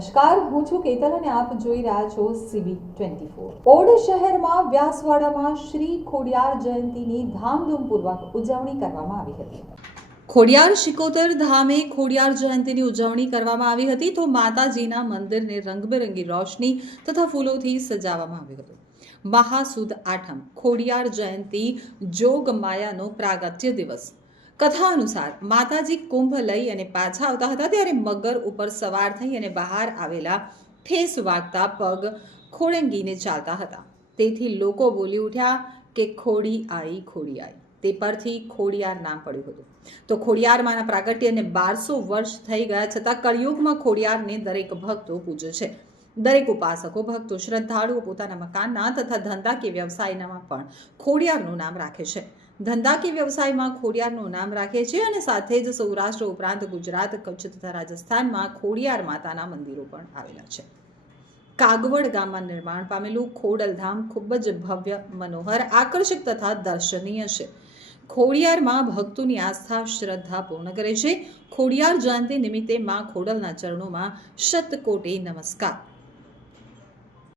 નમસ્કાર, હું છું કેતલ અને આપ જોઈ રહ્યા છો સીબી ટ્વેન્ટી ફોર ઓડ શહેરમાં વ્યાસવાડામાં શ્રી ખોડિયાર જયંતીની ધામધૂમપૂર્વક ઉજવણી કરવામાં આવી હતી. ખોડિયાર શિકોતર ધામે ખોડિયાર જયંતીની ઉજવણી કરવામાં આવી હતી તો માતાજીના મંદિરને રંગબેરંગી રોશની તથા ફૂલોથી સજાવવામાં આવ્યું હતું. મહાસુદ આઠમ, ખોડિયાર જયંતી જોગ માયાનો પ્રાગત્ય દિવસ. કથા અનુસાર માતાજી કુંભ લઈ અને પાછા આવતા હતા ત્યારે મગર ઉપર સવાર થઈ અને બહાર આવેલા ઠેસ વાગતા પગ ખોળંગીને ચાલતા હતા. તેથી લોકો બોલી ઉઠ્યા કે ખોડી આઈ ખોડી આઈ. તે પરથી ખોડિયાર નામ પડ્યું હતું. તો ખોડિયારમાંના પ્રાગટ્યને બારસો વર્ષ થઈ ગયા છતાં કળિયુગમાં ખોડિયારને દરેક ભક્તો પૂજે છે. દરેક ઉપાસકો, ભક્તો, શ્રદ્ધાળુઓ પોતાના મકાનના તથા ધંધા કે વ્યવસાયનામાં પણ ખોડિયારનું નામ રાખે છે. ધંધા કે વ્યવસાયમાં ખોડિયારનું નામ રાખે છે અને સાથે જ સૌરાષ્ટ્ર ઉપરાંત ગુજરાત, કચ્છ તથા રાજસ્થાનમાં ખોડિયાર માતાના મંદિરો પણ આવેલા છે. કાગવડ ગામમાં નિર્માણ પામેલું ખોડલધામ ખૂબ જ ભવ્ય, મનોહર, આકર્ષક તથા દર્શનીય છે. ખોડિયારમાં ભક્તોની આસ્થા શ્રદ્ધા પૂર્ણ કરે છે. ખોડિયાર જયંતિ નિમિત્તે માં ખોડલના ચરણોમાં શતકોટી નમસ્કાર.